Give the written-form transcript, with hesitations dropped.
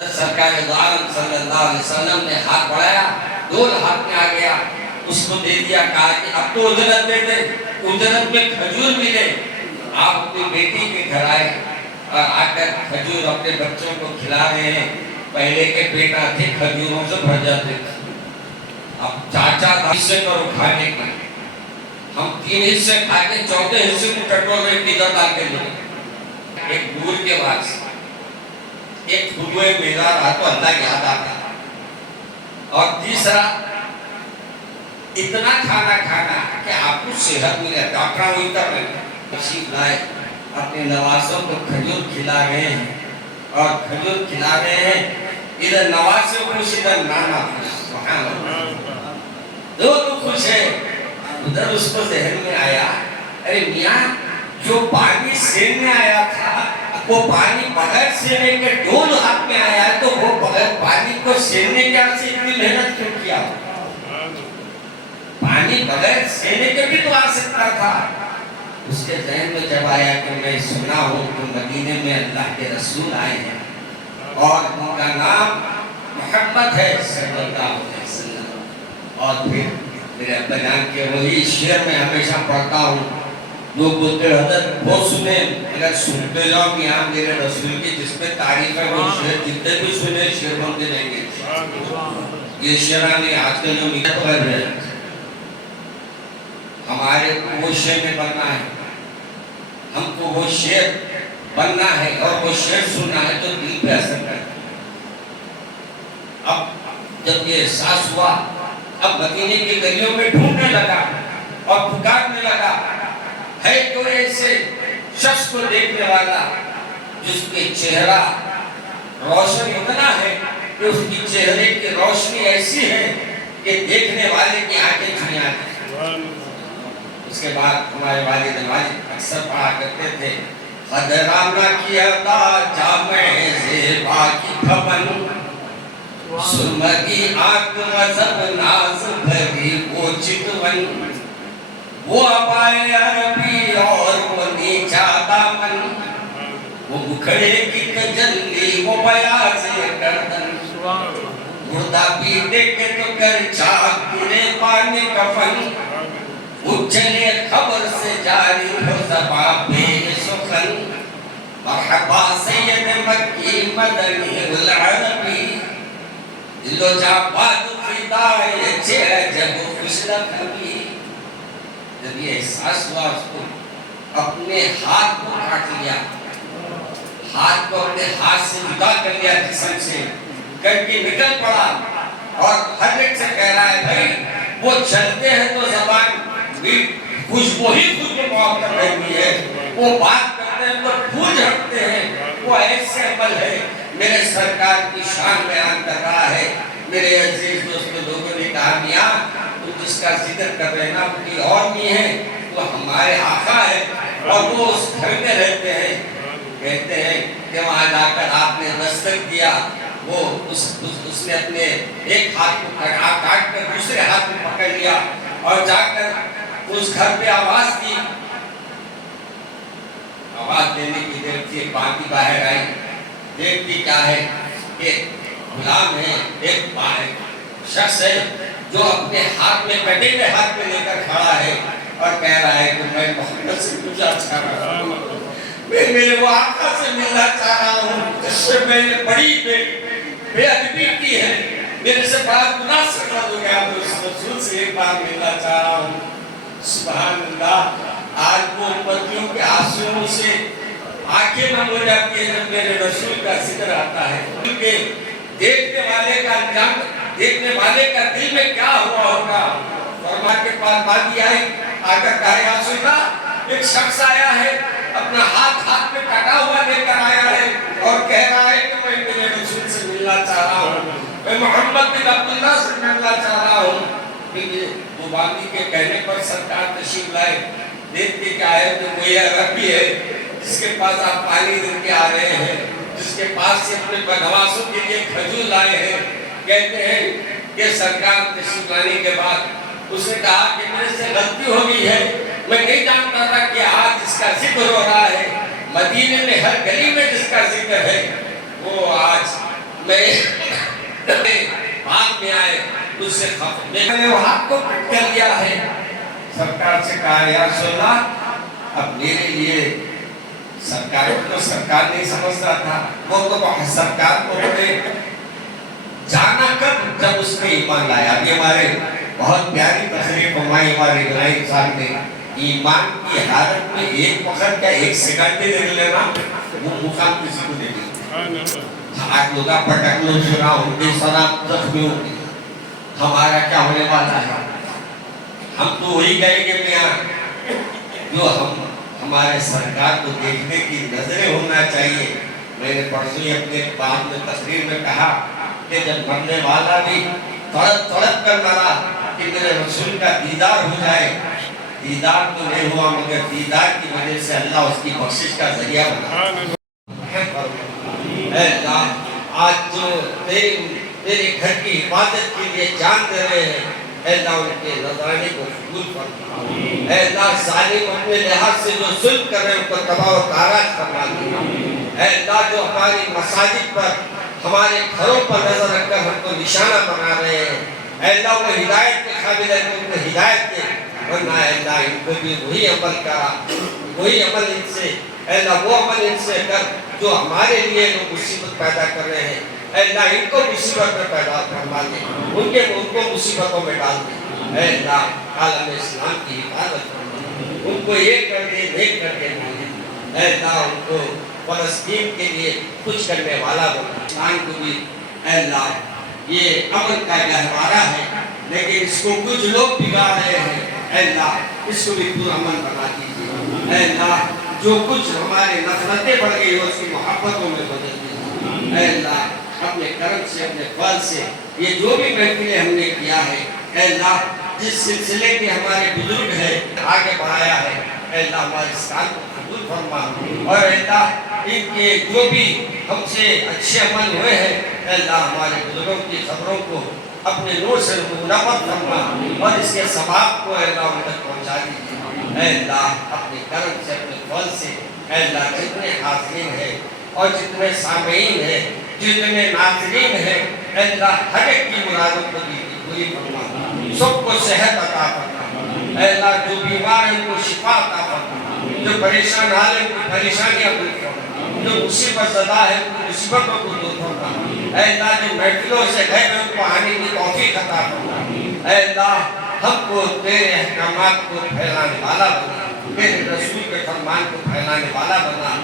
سرکار دو عالم صلی اللہ علیہ وسلم نے ہاتھ بڑھایا، ڈول ہاتھ میں آ گیا، اس کو دے دیا، کہا کہ اب تو اجرت دے دے، اجرت میں کھجور ملے۔ آپ اپنی بیٹی کے گھر آئے اور آ کر کھجور اپنے بچوں کو کھلا رہے ہیں۔ پہلے کے بیٹا تھے کھجوروں سے بھر جاتے تھے، اب چاچا حصے کرو کھانے کے، ہم 3 حصے کھا کے چوتھے حصے کو ٹٹول میں پیزا ڈال کے دیں۔ ایک دور کے واسطے ایک خدوے میرا رہا تو اللہ یاد آتا، اور تیسرا اتنا کھانا کھانا کہ آپ کو صحت ملے۔ ڈاکٹر ہوئی تب تشریف لائے، اپنے نوازوں کو کھجور کھلا رہے ہیں اور کھجور کھلا رہے ہیں، ادھر نوازوں خوش ادھر نانا خوش، سبحان اللہ، دونوں خوش ہیں۔ ادھر اس کو ذہن میں آیا، ارے میاں جو پانی سیننے آیا تھا وہ پانی بغیر سینے کے ڈول ہاتھ میں آیا ہے، تو وہ بغیر پانی کو سینے کے سے اتنی محنت کیوں کیا؟ پانی بغیر سینے کے بھی تو آ سکتا تھا۔ اس کے ذہن میں جب آیا کہ میں سنا ہوں کہ مدینے میں اللہ کے رسول آئے ہیں اور ان کا نام محمد ہے صلی اللہ علیہ وسلم، اور پھر میرے ابا جان کے وہی شعر میں ہمیشہ پڑھتا ہوں، لوگ بولتے حضرت بہت سنے، اگر سنتے جاؤ کہ یہاں میرے رسول کی جس میں تعریف ہے وہ شعر جتنے بھی سنے شعر بنتے رہیں گے۔ یہ شعرانے آج کل جو میڈیا پر ہے، ہمارے کو وہ شعر میں بننا ہے، ہم کو وہ شعر بننا ہے اور وہ شعر سننا ہے تو دل پہ اثر کرتا ہے۔ اب جب یہ احساس ہوا، اب مدینے کی گلیوں میں ڈھونڈنے لگا اور پکارنے لگا، ہے کوئی ایسے شخص کو دیکھنے والا جس کے چہرہ روشن اتنا ہے کہ اس کی چہرے کی روشنی ایسی ہے کہ دیکھنے والے کی آنکھیں چھن آتی۔ اس کے بعد ہمارے والد اکثر پڑھا کرتے تھے، خدرانہ کیا تھا جامع زیبا کی کھپن، سرمدی آنکھ مذہب ناز بھری وہ چتون، وہ عبائے عربی اور وہ نیچا دامن، وہ بکھڑے کی تجلی وہ بیاض گردن، مردہ بھی دیکھے تو گر چاک گرے پانے کفن، اچھلے خبر سے جاری ہو زباں بے سخن، مرحبا سید مکی مدنی العربی، دلو جا باد فدائے چہ جب خوش لکھبی۔ جب یہ احساس ہوا، اس کو اپنے ہاتھ کو کاٹ لیا، ہاتھ کو اپنے ہاتھ سے جدا کر لیا جسم سے، کر کے نکل پڑا اور ہر ایک سے کہہ رہا ہے بھائی وہ چلتے ہیں تو زبان بھی خوشبو ہی خوشبو معطر رہتی ہے، وہ بات کرتے ہیں تو پھول جھڑتے ہیں، وہ ایسے عمل ہے۔ میرے سرکار کی شان بیان کر رہا ہے۔ میرے عزیز دوستوں، لوگوں نے کہا میاں تو جس کا ذکر کر رہے ہیں نا کوئی اور نہیں ہے، وہ ہمارے آقا ہے اور وہ اس گھر میں رہتے ہیں۔ کہتے ہیں کہ وہاں جا کر آپ نے دستک دیا، وہ اس نے اپنے ایک ہاتھ کو کاٹ کر دوسرے ہاتھ میں پکڑ لیا اور جا کر اس گھر پہ آواز دی۔ آواز دینے کی دیر سے باقی باہر آئی، دیکھتی کیا ہے کہ غلام ہے، ایک شخص ہے جو اپنے ہاتھ میں کٹے ہوئے ہاتھ میں لے کر کھڑا ہے اور کہہ رہا ہے کہ میں محمد سے پوچھنا چاہ رہا ہوں، میں میرے وہ آقا سے ملنا چاہ رہا ہوں جس سے میں نے بڑی بے ادبی کی ہے، میرے سے بڑا گناہ سرزد ہو گیا، میں اس رسول سے ایک بار ملنا چاہ رہا ہوں۔ سبحان اللہ، آج وہ امتیوں کے آنسوؤں سے آنکھیں نم ہو جاتی ہیں جب میرے رسول کا ذکر آتا ہے، کیونکہ دیکھنے والے کا انجام، دیکھنے والے کا دل میں کیا ہوا ہوگا۔ فرما کے پاس بادی آئی، آ کر کہا یا رسول اللہ، ایک شخص آیا ہے، اپنا ہاتھ میں کٹا ہوا لے کر آیا ہے اور کہہ رہا ہے کہ میں میرے رسول سے ملنا چاہ رہا ہوں، میں محمد بن عبداللہ سے ملنا چاہ رہا ہوں۔ وہ باندی کے کہنے پر سرکار تشریف لائے، دیکھتے کہ آئے تو کوئی عربی ہے جس کے پاس آپ پانی دے کے آ رہے ہیں، جس کے پاس سے اپنے بدواسوں کے لیے کھجور لائے ہیں۔ کہتے ہیں کہ سرکار تشریف لانے کے بعد اس نے کہا کہ میرے سے غلطی ہو گئی ہے، میں نہیں جانتا تھا کہ آج جس کا ذکر ہو رہا ہے مدینے میں ہر گلی میں جس کا ذکر ہے وہ آج میں بعد میں آئے اس سے خفا میں نے وہ ہاتھ کو پٹ کر لیا ہے. سرکار سے کہا یا رسول اللہ اب میرے لیے سرکار کو سرکار نہیں سمجھتا تھا. وہ تو سرکار کو بڑے جانا کب جب اس نے ایمان لایا. اب یہ ہمارے بہت پیاری تقریر فرمائی ہمارے ابراہیم صاحب نے. ایمان کی حالت میں ایک وقت کا ایک سیکنڈ بھی دیکھ لینا وہ مقام کسی کو نہیں ملتا. آج لوگا پٹک لو سنا ان کی سلام زخمی ہوگی. ہمارا کیا ہونے والا ہے؟ ہم تو وہی کہیں گے میاں جو ہمارے سرکار کو دیکھنے کی نظریں ہونا چاہیے. میں نے پرسوں اپنے بعد میں تقریر میں کہا کہ جب مرنے والا بھی تڑپ تڑپ کر مرا کہ میرے رسول کا دیدار ہو جائے. دیدار تو نہیں ہوا مگر دیدار کی وجہ سے اللہ اس کی بخشش کا ذریعہ بنا. اے اللہ آج جو تیرے گھر کی حفاظت کے لیے جان دے رہے ہیں اے اللہ ان کے نذرانے کو قبول فرما. اے اللہ ظالم اپنے لحاظ سے جو ظلم کر رہے ہیں ان کو تباہ و تاراج فرما دے. اے اللہ جو ہماری مساجد پر ہمارے گھروں پر نظر رکھ کر ہم کو نشانہ بنا رہے ہیں اے اللہ وہ ہدایت کے قابل ہے ان کو ہدایت دے. ورنہ اے اللہ ان کو بھی وہی عمل کرا وہی عمل ان سے اے اللہ وہ عمل ان سے کر جو ہمارے لیے لوگ مصیبت پیدا کر رہے ہیں. اے اللہ ان کو مصیبت میں پیدا فرما دے ان کو مصیبتوں میں ڈال دے. اے اللہ عالم اسلام کی حفاظت فرما ان کو یہ کر دے نیک کر دے. اے اللہ ان کو فلسطین کے لیے کچھ کرنے والا بنا. اسلام کو بھی اے اللہ یہ امن کا گہوارہ ہے لیکن اس کو کچھ لوگ بگاڑ رہے ہیں. اے اللہ اس کو بھی پورا امن بنا دیجیے. اے اللہ جو کچھ ہمارے نفرتیں بڑھ گئی ہو اس کی محبتوں میں بدل دیجیے. اے اللہ اپنے کرم سے اپنے فضل سے یہ جو بھی محفلیں ہم نے کیا ہے اے اللہ جس سلسلے کے ہمارے بزرگ ہیں آگے بڑھایا ہے اے اللہ ہمارے اس کام کو قبول فرما. اور اے اللہ ان کے جو بھی ہم سے اچھے عمل ہوئے ہیں اے اللہ ہمارے بزرگوں کی خبروں کو اپنے نور سے منور فرما اور اس کے ثواب کو اے اللہ ان تک پہنچا دیجیے. اے اللہ اپنے کرم سے اپنے فضل سے اے اللہ جتنے حاضرین ہیں اور جتنے سامعین ہیں جتنے ناظرین ہیں اے اللہ ہر ایک کی مرادوں کو پوری فرما. سب کو صحت عطا فرما. اے اللہ جو بیمار ہیں ان کو شفا عطا فرما. جو پریشان حال ہیں ان کی پریشانیاں دور فرما. جو مصیبت زدہ ہے ان کی مصیبتوں کو دور فرما. اے اللہ جو محفلوں سے گئے ہیں ان کو آنے کی توفیق عطا فرما. اے اللہ ہم کو تیرے احکامات کو پھیلانے والا بنا تیرے رسول کے فرمان کو پھیلانے والا بنا.